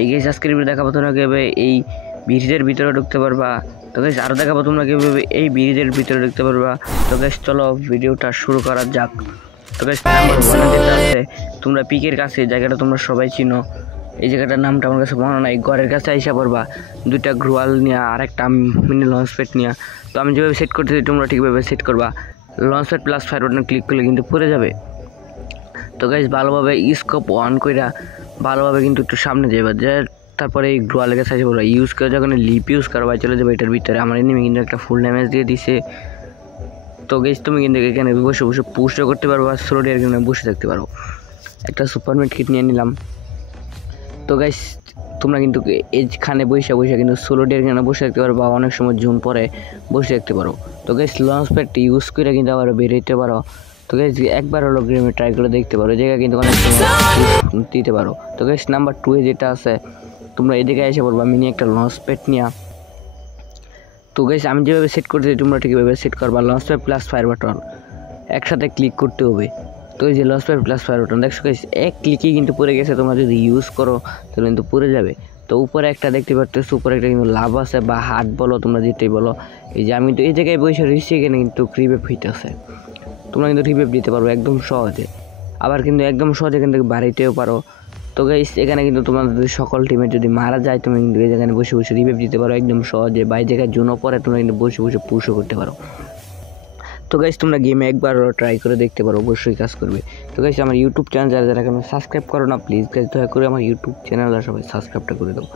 এই গাইস আজকের ভিডিও দেখাবো তোমরা কিভাবে এই ব্রিজের ভিতরে ঢুকতে পারবা। তো গাইস আরো দেখাবো তোমরা কিভাবে এই ব্রিজের ভিতরে ঢুকতে পারবা। তো গাইস চলো ভিডিওটা শুরু করা যাক। তো গাইস নাম্বার 1 যেটা আছে তোমরা পিকের কাছে, জায়গাটা তোমরা সবাই চিনো। এই জায়গাটার নামটা আমার কাছে মনে নাই। ঘরের কাছে আইসা পড়বা, দুইটা গ্রোয়াল নিয়ে আর একটা মিনি লঞ্চ প্যাড নিয়ে। তো আমি যেভাবে সেট করতেছি তোমরা ঠিকভাবে সেট করবা। Launch pad plus fire button click করলে কিন্তু পড়ে যাবে। তো গাইস ভালোভাবে স্কোপ অন কইরা ভালোভাবে কিন্তু একটু সামনে যাবে, যে তারপরে এই গ্রোয়ালের কাছে আসে বলবা ইউজ করে যখন লিপ ইউজ করবা চলে যাবে এটার ভিতরে। আমার এনিমি কিন্তু একটা ফুল ড্যামেজ দিয়ে দিছে। তো গাইস তুমি কিন্তু এখানে বসে বসে পুশও করতে পারবা, স্লোডি এখানে বসে থাকতে পারো। একটা সুপারমেট কিট নিয়ে নিলাম। তো গাইস তোমরা কিন্তু এইখানে বসে বসে কিন্তু সোলোডের এখানে বসে থাকতে পারো বা অনেক সময় জুম পরে বসে থাকতে পারো। তো গাইস লঞ্চ প্যাডটি ইউজ করে কিন্তু আবার বেরোতে পারো। তো গাইস একবার হলো গেমে ট্রাই করে দেখতে পারো, জায়গা কিন্তু অনেক সময় দিতে পারো। তো গাইস নাম্বার 2 যেটা আছে তোমরা এদিকে এসে পড়বা মিনি একটা লঞ্চ প্যাড নিয়ে। তো গাইস আমি যেভাবে সেট করতেছি তোমরা ঠিকভাবে সেট করবা। Launch pad plus fire button একসাথে ক্লিক করতে হবে। তো এই যে launch pad plus fire button দেখছো গাইস এক ক্লিকেই কিন্তু পড়ে গেছে। তোমরা যদি ইউজ করো তাহলে কিন্তু পড়ে যাবে। তো উপরে একটা দেখতে পাচ্ছ, উপরে একটা কিন্তু লাভ আছে বা হাত বলো তোমরা যেটাই বলো। এই যে আমি তো এই জায়গায় বসে রয়েছি, এখানে কিন্তু রিভাইভ হইতেছে। তোমরা কিন্তু রিভাইভ দিতে পারো একদম সহজে, আবার কিন্তু একদম সহজে এখান থেকে বাড়িতেও পারো। তো গাইস এখানে কিন্তু তোমাদের সকল টিমের যদি মারা যায় তুমি কিন্তু এই জায়গায় বসে বসে রিভাইভ দিতে পারো একদম সহজে। বা এই জায়গায় জোনও পরে তোমরা কিন্তু বসে বসে পুশও করতে পারো। তো গাইস তোমরা গেমে একবার ট্রাই করে দেখতে পারো, অবশ্যই কাজ করবে। তো গাইস আমার ইউটিউব চ্যানেল যারা যারা এখনো সাবস্ক্রাইব করো না প্লিজ গাইস দয়া করে আমার ইউটিউব চ্যানেলটা সবাই সাবস্ক্রাইবটা করে দাও।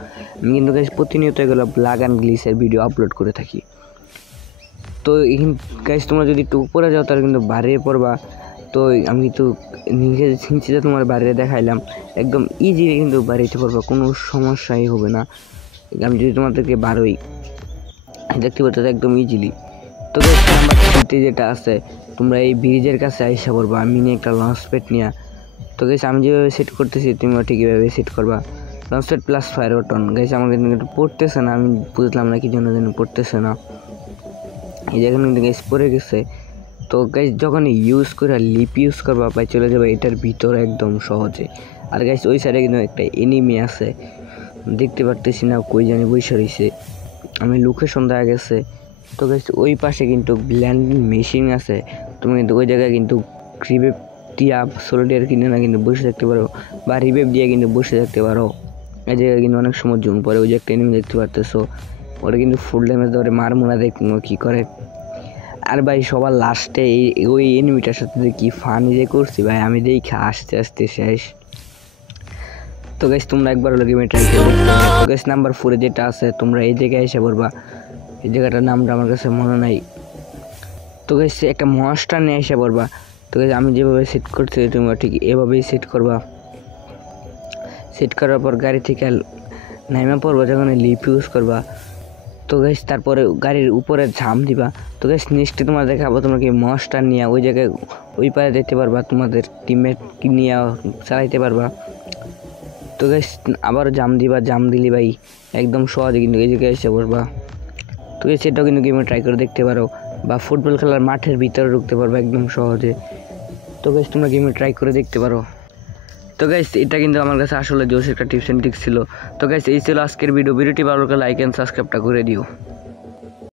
আমি কিন্তু গাইস প্রতিনিয়ত এগুলো ব্ল্যাক অ্যান্ড গ্লিসের ভিডিও আপলোড করে থাকি। তো গাইস তোমরা যদি একটু উপরে যাও তাহলে কিন্তু বাড়িয়ে পড়বা। তো আমি কিন্তু নিচে তোমার বাড়িয়ে দেখাইলাম, একদম ইজি কিন্তু বাড়িতে পড়বা, কোনো সমস্যাই হবে না। আমি যদি তোমাদেরকে বারোই দেখতে পাচ্ছ একদম ইজিলি। তো গাইস নাম্বার 3 যেটা আছে তোমরা এই ব্রিজের কাছে আইসা পড়বা মিনি একটা লঞ্চ প্যাড নিয়ে। তো গাইস আমি যেভাবে সেট করতেছি তুমিও ঠিক এভাবে সেট করবা। Launch pad plus fire button guys আমার কিন্তু পড়তেছে না, আমি বুঝলাম না কি জন্য যেন পড়তেছে না। এই জায়গায় কিন্তু গাইস পড়ে গেছে। তো গাইস যখন ইউজ করে লিপ ইউজ করবা পাই চলে যাবে এটার ভিতরে একদম সহজে। আর গাইস ওই সাইডে কিন্তু একটা এনিমি আছে, দেখতে পারতেছি না কই জানি বসে রয়েছে, আমি লোকেশন দেখা গেছে। তো গাইস ওই পাশে কিন্তু ব্ল্যান্ডিং মেশিন আছে, তুমি কিন্তু ওই জায়গায় কিন্তু রিভাইভ দিয়া সোলডিয়ার কিনে না কিন্তু বসে থাকতে পারো বা রিভাইভ দিয়ে কিন্তু বসে থাকতে পারো। এই জায়গায় কিন্তু অনেক সময় জুম পরে ওই যে একটা এনিমি দেখতে পারতেছো, ওটা কিন্তু ফুল ড্যামেজ ধরে মারমুনা দেখুন কী করে। আর ভাই সবার লাস্টে ওই এনিমিটার সাথে কি ফানি যে করছি ভাই, আমি দেখি আস্তে আস্তে শেষ। তো গাইস তোমরা একবার হলো গেমে ট্রাই করবে। তো গাইস নাম্বার 4 যেটা আছে তোমরা এই জায়গায় এসে পড়বা, এই জায়গাটার নামটা আমার কাছে মনে নাই। তো গাইস একটা মনস্টার নিয়ে এসে পড়বা। তো গাইস আমি যেভাবে সেট করছি তোমরা ঠিক এভাবেই সেট করবা। সেট করার পর গাড়ি থেকে নাইমা পড়বা, যখন লিপ ইউজ করবা। তো গাইস তারপরে গাড়ির উপরে ঝাম দিবা। তো গাইস নেক্সটে তোমার দেখাবো তোমরা কি মনস্টার নিয়ে ওই জায়গায় ওই পারে যেতে পারবা, তোমাদের টিমমেট নিয়ে চালাইতে পারবা। তো গাইস আবার জাম দিবা, জাম দিলি ভাই একদম সহজে কিন্তু এই জায়গায় এসে পড়বা। তো গাইস সেটাও কিন্তু গেমে ট্রাই করে দেখতে পারো বা ফুটবল খেলার মাঠের ভিতরে ঢুকতে পারবা একদম সহজে। তো গাইস তোমরা গেমে ট্রাই করে দেখতে পারো। তো গাইস এটা কিন্তু আমার কাছে আসলে জোশ একটা টিপস এন্ড ট্রিক্স ছিল। তো গাইস এই ছিল আজকের ভিডিওটি ভালো লাগলে লাইক এন্ড সাবস্ক্রাইবটা করে দিও।